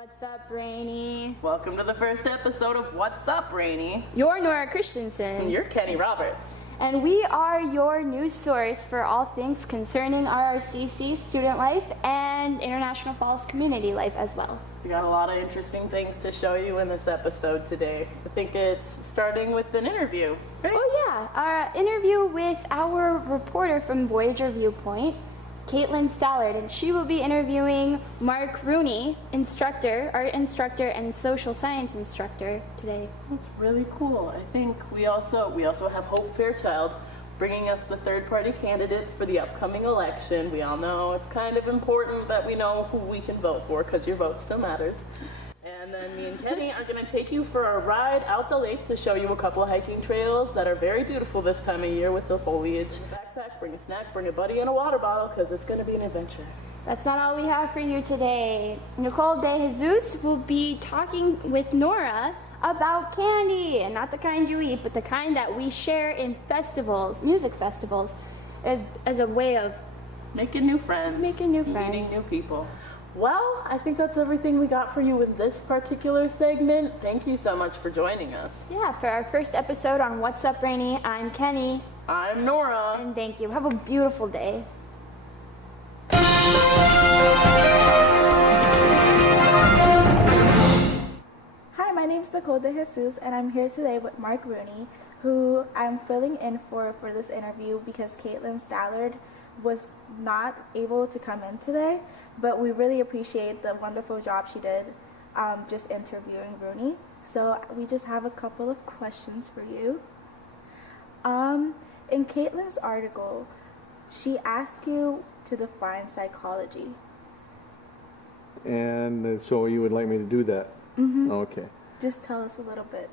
What's up, Rainey? Welcome to the first episode of What's Up, Rainey? You're Nora Christensen. And you're Kenny Roberts. And we are your news source for all things concerning RRCC student life and International Falls community life as well. We got a lot of interesting things to show you in this episode today. I think it's starting with an interview, right? Oh yeah, our interview with our reporter from Voyager Viewpoint, Caitlin Stallard, and she will be interviewing Mark Rooney, art instructor and social science instructor today. That's really cool. I think we also have Hope Fairchild bringing us the third-party candidates for the upcoming election. We all know it's kind of important that we know who we can vote for because your vote still matters. And then me and Kenny are going to take you for a ride out the lake to show you a couple of hiking trails that are very beautiful this time of year with the foliage. Backpack, bring a snack, bring a buddy, and a water bottle because it's going to be an adventure. That's not all we have for you today. Nicole De Jesus will be talking with Nora about candy, and not the kind you eat, but the kind that we share in festivals, music festivals, as a way of making new friends. Meeting new people. Well, I think that's everything we got for you in this particular segment. Thank you so much for joining us. Yeah, for our first episode on What's Up, Rainey, I'm Kenny. I'm Nora. And thank you. Have a beautiful day. Hi, my name is Nicole De Jesus, and I'm here today with Mark Rooney, who I'm filling in for this interview because Caitlin Stallard was not able to come in today, but we really appreciate the wonderful job she did just interviewing Rooney. So we just have a couple of questions for you. In Caitlin's article, she asked you to define psychology. And so you would like me to do that? Mm-hmm. Okay. Just tell us a little bit.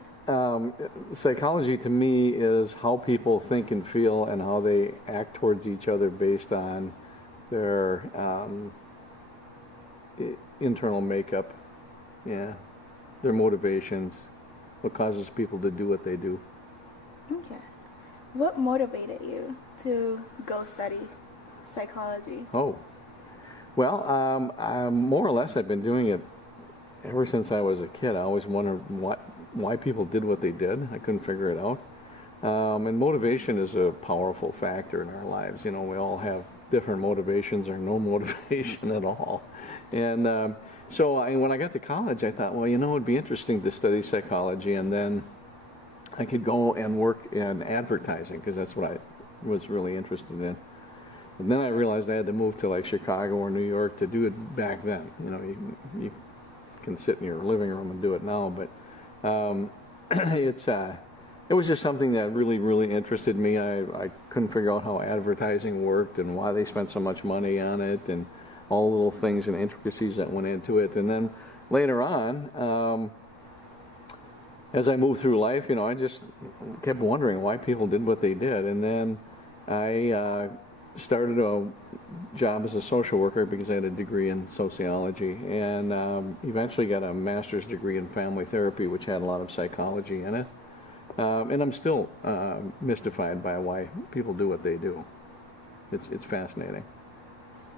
Psychology to me is how people think and feel and how they act towards each other based on their internal makeup, their motivations, what causes people to do what they do. Okay. What motivated you to go study psychology? Oh, well, more or less I've been doing it ever since I was a kid. I always wondered why people did what they did. I couldn't figure it out. And motivation is a powerful factor in our lives. You know, we all have different motivations or no motivation at all. And so when I got to college, I thought, well, you know, it'd be interesting to study psychology, and then I could go and work in advertising because that's what I was really interested in. And then I realized I had to move to like Chicago or New York to do it back then. You know, you can sit in your living room and do it now, but it was just something that really, really interested me. I couldn't figure out how advertising worked and why they spent so much money on it and all the little things and intricacies that went into it. And then later on, as I moved through life, you know, I just kept wondering why people did what they did. And then I started a job as a social worker because I had a degree in sociology, and eventually got a master's degree in family therapy, which had a lot of psychology in it. And I'm still mystified by why people do what they do. It's fascinating.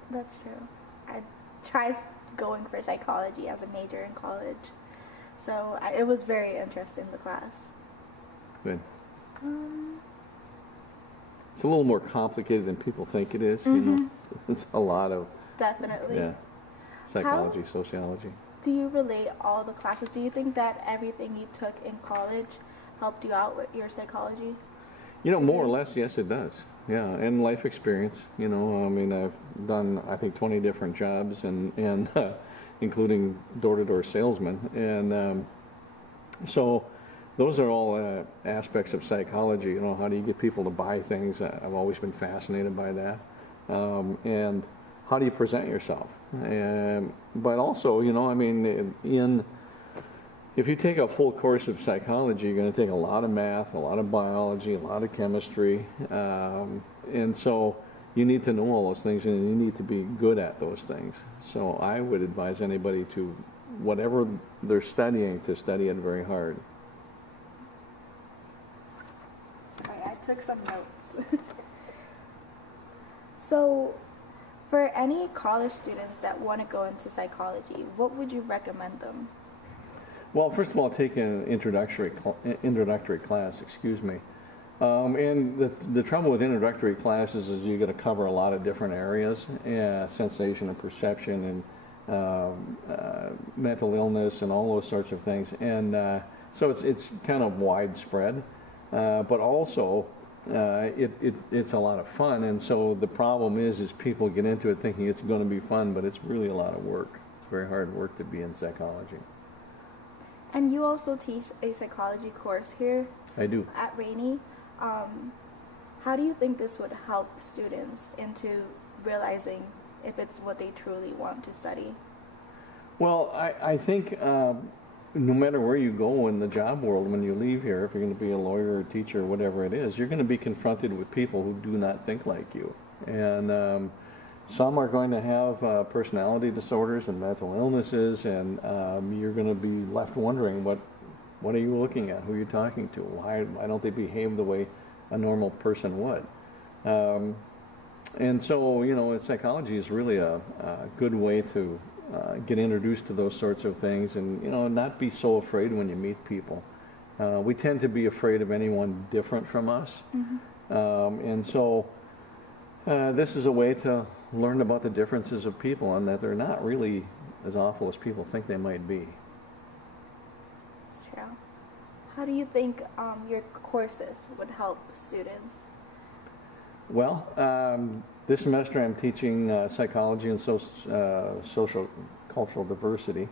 That's true. I tried going for psychology as a major in college, so it was very interesting, the class. Good. It's a little more complicated than people think it is. You know, it's a lot of definitely psychology, sociology. Do you relate all the classes? Do you think that everything you took in college helped you out with your psychology? You know, more or less, yes, it does. Yeah, and life experience. You know, I mean, I've done, I think, 20 different jobs, and including door-to-door salesman, and so those are all aspects of psychology. You know, how do you get people to buy things? I've always been fascinated by that, and how do you present yourself? But also, you know, I mean, if you take a full course of psychology, you're going to take a lot of math, a lot of biology, a lot of chemistry, and so you need to know all those things, and you need to be good at those things. So I would advise anybody to, whatever they're studying, to study it very hard. Sorry, I took some notes. So For any college students that want to go into psychology, what would you recommend them? Well, first of all, take an introductory class. Excuse me. And the trouble with introductory classes is you got to cover a lot of different areas, sensation and perception, and mental illness, and all those sorts of things. And so it's kind of widespread, but also it's a lot of fun. And so the problem is people get into it thinking it's going to be fun, but it's really a lot of work. It's very hard work to be in psychology. And you also teach a psychology course here I do. at Rainey. How do you think this would help students into realizing if it's what they truly want to study? Well, I think no matter where you go in the job world, when you leave here, if you're going to be a lawyer or teacher or whatever it is, you're going to be confronted with people who do not think like you. And some are going to have personality disorders and mental illnesses, and you're going to be left wondering, what are you looking at? Who are you talking to? Why don't they behave the way a normal person would? And so, psychology is really a good way to get introduced to those sorts of things, and, not be so afraid when you meet people. We tend to be afraid of anyone different from us. Mm-hmm. And so this is a way to learn about the differences of people, and that they're not really as awful as people think they might be. That's true. How do you think your courses would help students? Well, this semester I'm teaching psychology and social cultural diversity,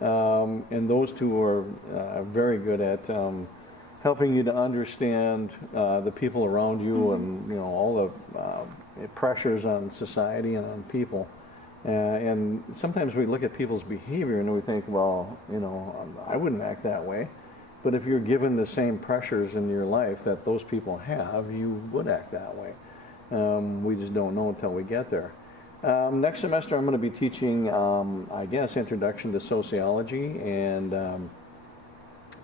and those two are very good at helping you to understand the people around you, mm-hmm. and all the pressures on society and on people. And sometimes we look at people's behavior and we think, well, I wouldn't act that way. But if you're given the same pressures in your life that those people have, you would act that way. We just don't know until we get there. Next semester I'm going to be teaching, Introduction to Sociology and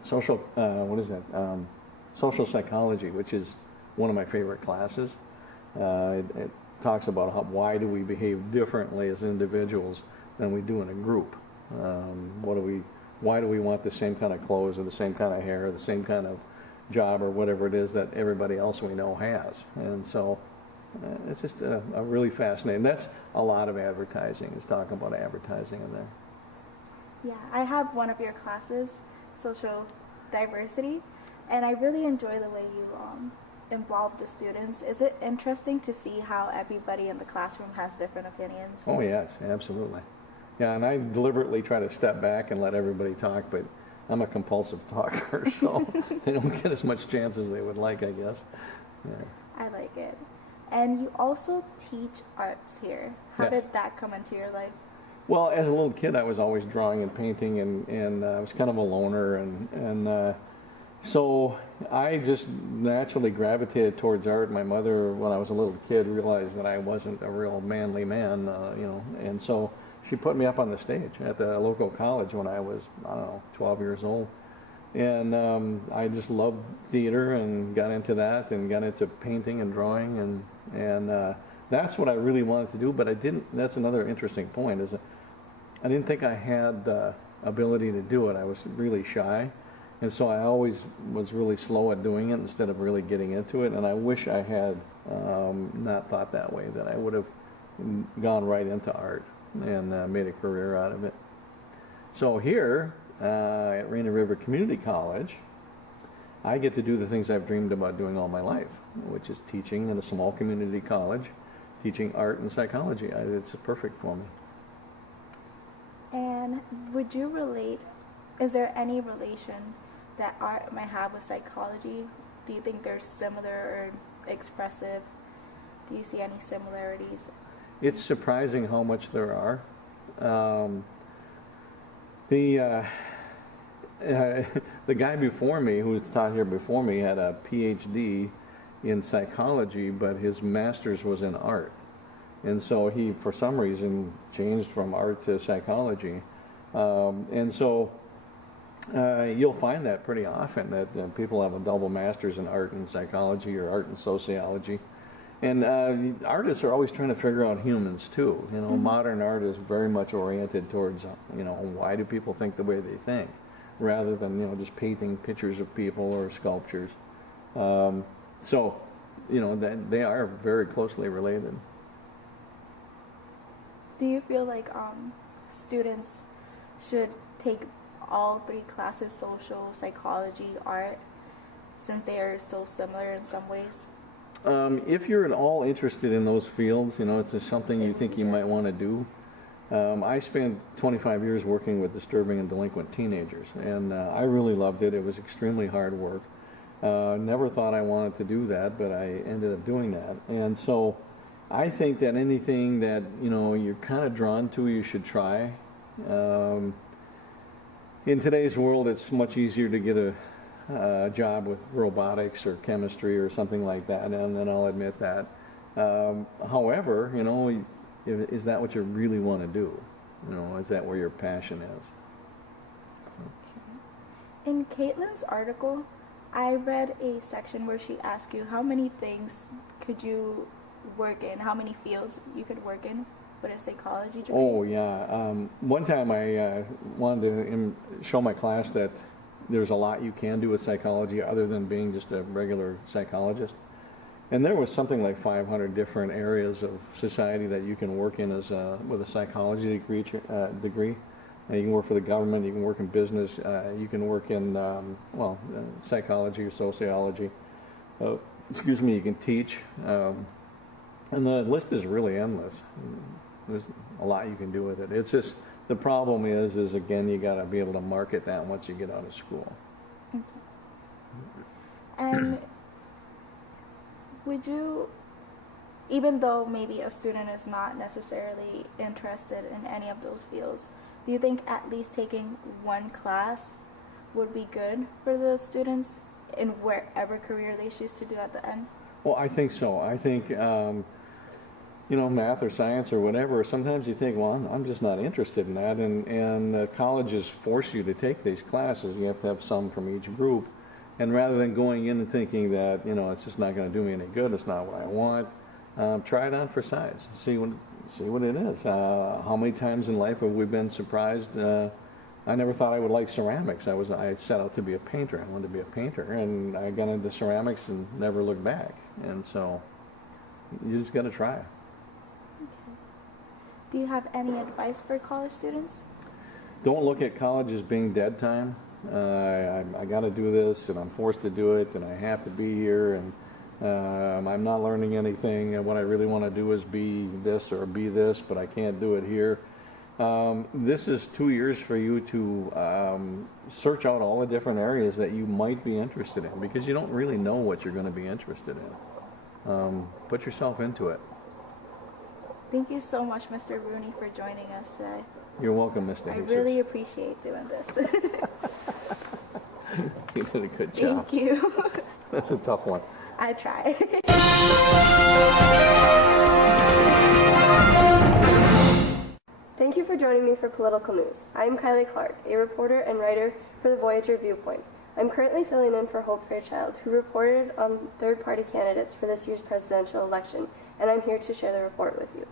Social Psychology, which is one of my favorite classes. It talks about why do we behave differently as individuals than we do in a group. Why do we want the same kind of clothes or the same kind of hair or the same kind of job or whatever it is that everybody else we know has. And so it's just a really fascinating. That's a lot of advertising, is talking about advertising in there. Yeah, I have one of your classes, Social Diversity, and I really enjoy the way you involve the students. Is it interesting to see how everybody in the classroom has different opinions? Oh, yes, absolutely. Yeah, and I deliberately try to step back and let everybody talk, but I'm a compulsive talker, so they don't get as much chance as they would like, I guess. Yeah. I like it. And you also teach arts here. How Yes. did that come into your life? Well, as a little kid, I was always drawing and painting, and I was kind of a loner, and so I just naturally gravitated towards art. My mother, when I was a little kid, realized that I wasn't a real manly man, and so she put me up on the stage at the local college when I was, 12 years old. And I just loved theater and got into that and got into painting and drawing, and that's what I really wanted to do, but I didn't. That's another interesting point, is I didn't think I had the ability to do it. I was really shy, and so I always was really slow at doing it instead of really getting into it, and I wish I had not thought that way, that I would have gone right into art and made a career out of it. So here at Rainy River Community College, I get to do the things I've dreamed about doing all my life, which is teaching in a small community college, teaching art and psychology. It's perfect for me. And would you relate, is there any relation that art might have with psychology? Do you think they're similar or expressive? Do you see any similarities? It's surprising how much there are. The guy before me, who was taught here before me, had a PhD in psychology, but his master's was in art. And so he, for some reason, changed from art to psychology. And so you'll find that pretty often, that people have a double master's in art and psychology or art and sociology. And artists are always trying to figure out humans too. You know, modern art is very much oriented towards, you know, why do people think the way they think, rather than, you know, just painting pictures of people or sculptures. So, you know, they are very closely related. Do you feel like students should take all 3 classes, social, psychology, art, since they are so similar in some ways? If you're at all interested in those fields, you know, it's just something you think you might want to do. I spent 25 years working with disturbing and delinquent teenagers, and I really loved it. It was extremely hard work. Never thought I wanted to do that, but I ended up doing that. And so I think that anything that, you know, you're kind of drawn to, you should try. In today's world, it's much easier to get a job with robotics or chemistry or something like that, and I'll admit that. However, you know, is that what you really want to do? You know, is that where your passion is? In Caitlin's article, I read a section where she asked you how many things could you work in, how many fields you could work in with a psychology degree. Oh, yeah. One time I wanted to show my class that there's a lot you can do with psychology other than being just a regular psychologist. And there was something like 500 different areas of society that you can work in as with a psychology degree. And you can work for the government, you can work in business, you can work in, psychology or sociology. You can teach. And the list is really endless. There's a lot you can do with it. It's just, the problem is again, you got to be able to market that once you get out of school. Okay. And would you, even though maybe a student is not necessarily interested in any of those fields, do you think at least taking one class would be good for the students in wherever career they choose to do at the end? Well, I think so. I think, math or science or whatever, sometimes you think, well, I'm just not interested in that. And colleges force you to take these classes. You have to have some from each group. And rather than going in and thinking that, it's just not going to do me any good, it's not what I want, try it on for size. See what it is. How many times in life have we been surprised? I never thought I would like ceramics. I set out to be a painter. I wanted to be a painter, and I got into ceramics and never looked back. And so you just got to try. Okay. Do you have any advice for college students? Don't look at college as being dead time. I got to do this, and I'm forced to do it, and I have to be here, and I'm not learning anything. And what I really want to do is be this or be this, but I can't do it here. This is 2 years for you to search out all the different areas that you might be interested in, because you don't really know what you're going to be interested in. Put yourself into it. Thank you so much, Mr. Rooney, for joining us today. You're welcome, Mr. I Jesus. really appreciate doing this. You did a good job. Thank you. That's a tough one. I tried. Thank you for joining me for Political News. I am Kylie Clark, a reporter and writer for the Voyager Viewpoint. I'm currently filling in for Hope Fairchild, who reported on third-party candidates for this year's presidential election, and I'm here to share the report with you.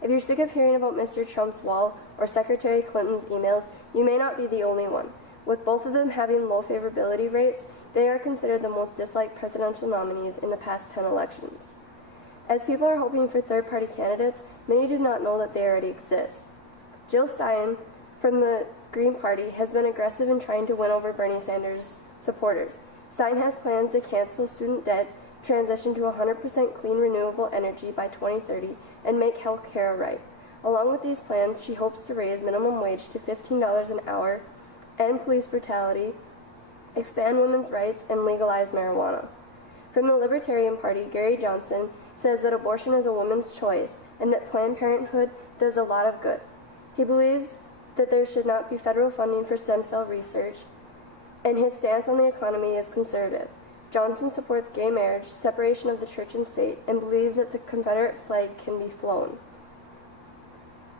If you're sick of hearing about Mr. Trump's wall or Secretary Clinton's emails, you may not be the only one. With both of them having low favorability rates, they are considered the most disliked presidential nominees in the past 10 elections. As people are hoping for third-party candidates, many do not know that they already exist. Jill Stein from the Green Party has been aggressive in trying to win over Bernie Sanders' supporters. Stein has plans to cancel student debt, transition to 100% clean renewable energy by 2030, and make health care a right. Along with these plans, she hopes to raise minimum wage to $15 an hour, end police brutality, expand women's rights, and legalize marijuana. From the Libertarian Party, Gary Johnson says that abortion is a woman's choice and that Planned Parenthood does a lot of good. He believes that there should not be federal funding for stem cell research, and his stance on the economy is conservative. Johnson supports gay marriage, separation of the church and state, and believes that the Confederate flag can be flown.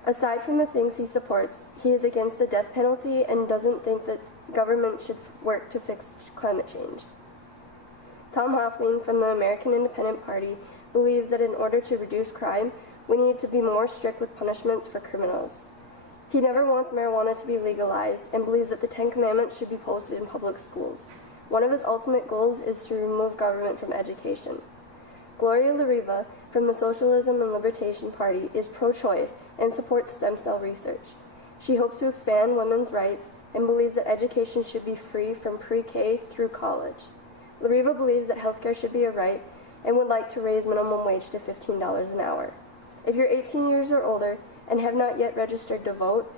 Aside from the things he supports, he is against the death penalty and doesn't think that government should work to fix climate change. Tom Hoefling from the American Independent Party believes that in order to reduce crime, we need to be more strict with punishments for criminals. He never wants marijuana to be legalized and believes that the 10 Commandments should be posted in public schools. One of his ultimate goals is to remove government from education. Gloria La Riva, from the Socialism and Libertation Party, is pro-choice and supports stem cell research. She hopes to expand women's rights and believes that education should be free from pre-K through college. La Riva believes that healthcare should be a right and would like to raise minimum wage to $15 an hour. If you're 18 years or older and have not yet registered to vote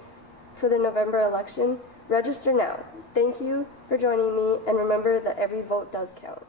for the November election, register now. Thank you for joining me, and remember that every vote does count.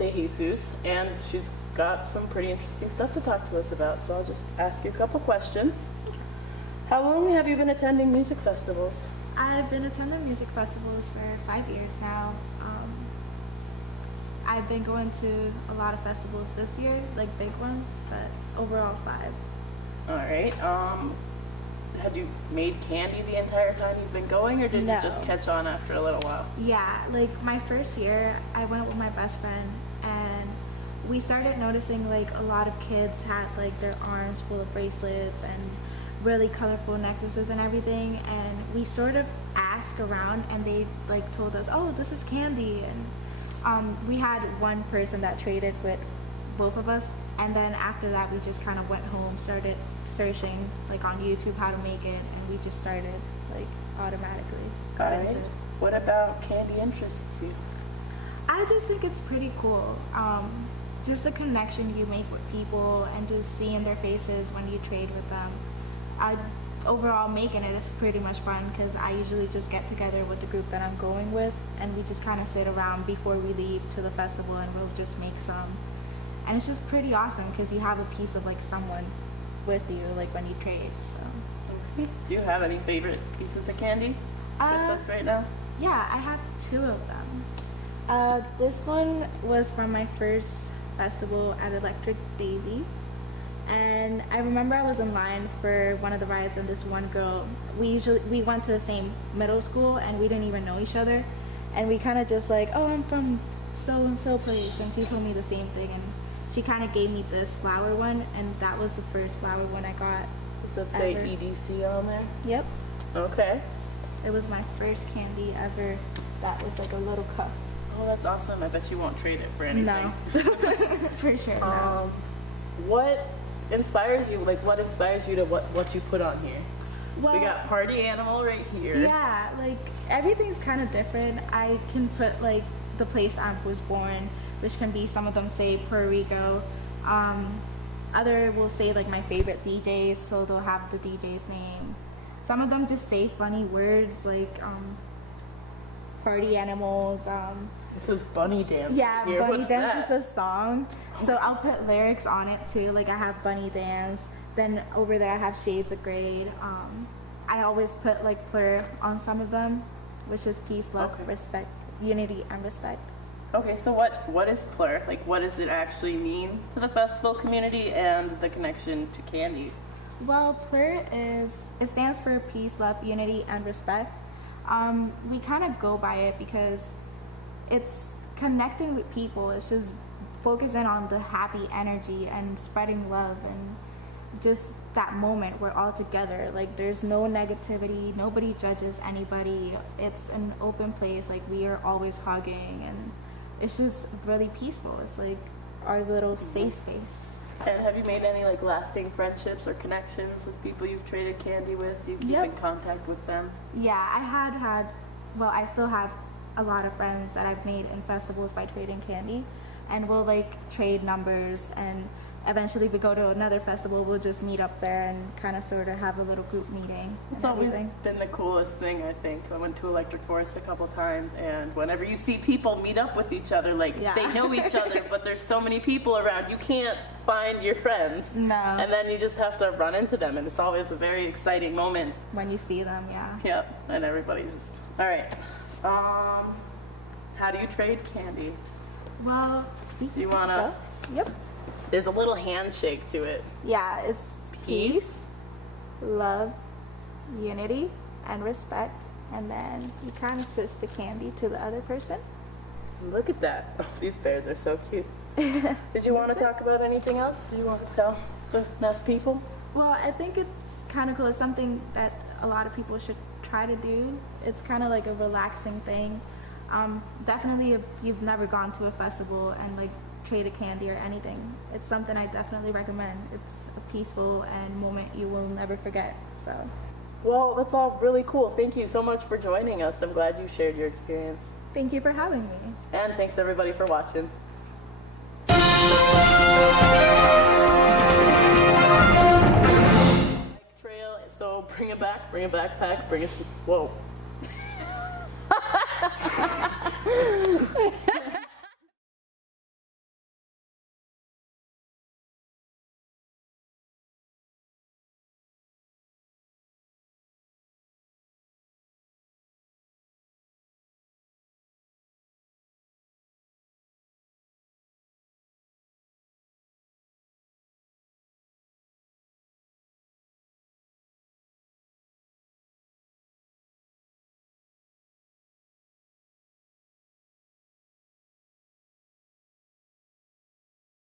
de Jesus, and she's got some pretty interesting stuff to talk to us about, so I'll just ask you a couple questions. How long have you been attending music festivals? I've been attending music festivals for 5 years now. I've been going to a lot of festivals this year, like big ones, but overall 5. All right. Have you made candy the entire time you've been going, or did No. you just catch on after a little while? Yeah, like my first year, I went with my best friend, and we started noticing like a lot of kids had like their arms full of bracelets and really colorful necklaces and everything, and we sort of asked around, and they like told us, oh, this is candy. And we had one person that traded with both of us, and then after that we just kind of went home, started searching like on YouTube how to make it, and we just started like automatically got All into right. it. What about candy interests you? I just think it's pretty cool. Just the connection you make with people and just seeing their faces when you trade with them. Overall, making it is pretty much fun because I usually just get together with the group that I'm going with, and we just kind of sit around before we leave to the festival, and we'll just make some. And it's just pretty awesome because you have a piece of like someone with you, like when you trade. So Do you have any favorite pieces of candy with us right now? yeah, I have 2 of them. This one was from my first festival at Electric Daisy. And I remember I was in line for one of the rides, and this one girl, we went to the same middle school, and we didn't even know each other. And we kind of just like, oh, I'm from so-and-so place. And she told me the same thing. And she kind of gave me this flower one, and that was the first flower one I got. Does it say Ever. EDC on there? Yep. Okay. It was my first candy ever that was like a little cup. Oh, that's awesome. I bet you won't trade it for anything. No. For sure, no. What inspires you? Like, what inspires you to what you put on here? Well, We got Party Animal right here. yeah, like everything's kind of different. I can put like the place I was born, which can be, some of them say Puerto Rico. Other will say like my favorite DJs, so they'll have the DJ's name. Some of them just say funny words like Party Animals. This is Bunny Dance. Yeah, right here. Bunny What's Dance that? is a song. So I'll put lyrics on it too. Like I have Bunny Dance. Then over there I have Shades of Grade. I always put like plur on some of them, which is peace, love, Okay. respect, unity, and respect. Okay, so what is Plur? Like, what does it actually mean to the festival community and the connection to candy? Well, plur it stands for peace, love, unity, and respect. We kind of go by it because it's connecting with people. It's just focusing on the happy energy and spreading love and just that moment we're all together. Like there's no negativity, nobody judges anybody. It's an open place. Like we are always hugging, and it's just really peaceful. It's like our little safe space. And have you made any like lasting friendships or connections with people you've traded candy with? Do you keep Yep. in contact with them? Yeah, I still have a lot of friends that I've made in festivals by trading candy, and we'll like trade numbers, and eventually if we go to another festival, we'll just meet up there and kind of sort of have a little group meeting It's and always everything. been the coolest thing, I think. I went to Electric Forest a couple times, and whenever you see people meet up with each other, like Yeah. they know each other, but there's so many people around, you can't find your friends. No. And then you just have to run into them, and it's always a very exciting moment. When you see them, yeah. Yep, and everybody's just, all right. How do you trade candy? Well, You wanna, Yep. there's a little handshake to it. Yeah, it's Peace. peace, love, unity, and respect. And then you kind of switch the candy to the other person. Look at that. Oh, these bears are so cute. Did you want to talk about anything else? Do you want to tell the nice people? Well, I think it's kind of cool. It's something that a lot of people should try to do. It's kind of like a relaxing thing. Definitely, if you've never gone to a festival and like traded candy or anything, it's something I definitely recommend. It's a peaceful and moment you will never forget. So, Well, that's all really cool. Thank you so much for joining us. I'm glad you shared your experience. thank you for having me. And thanks everybody for watching. Trail, so bring it back, bring a backpack, bring us, whoa.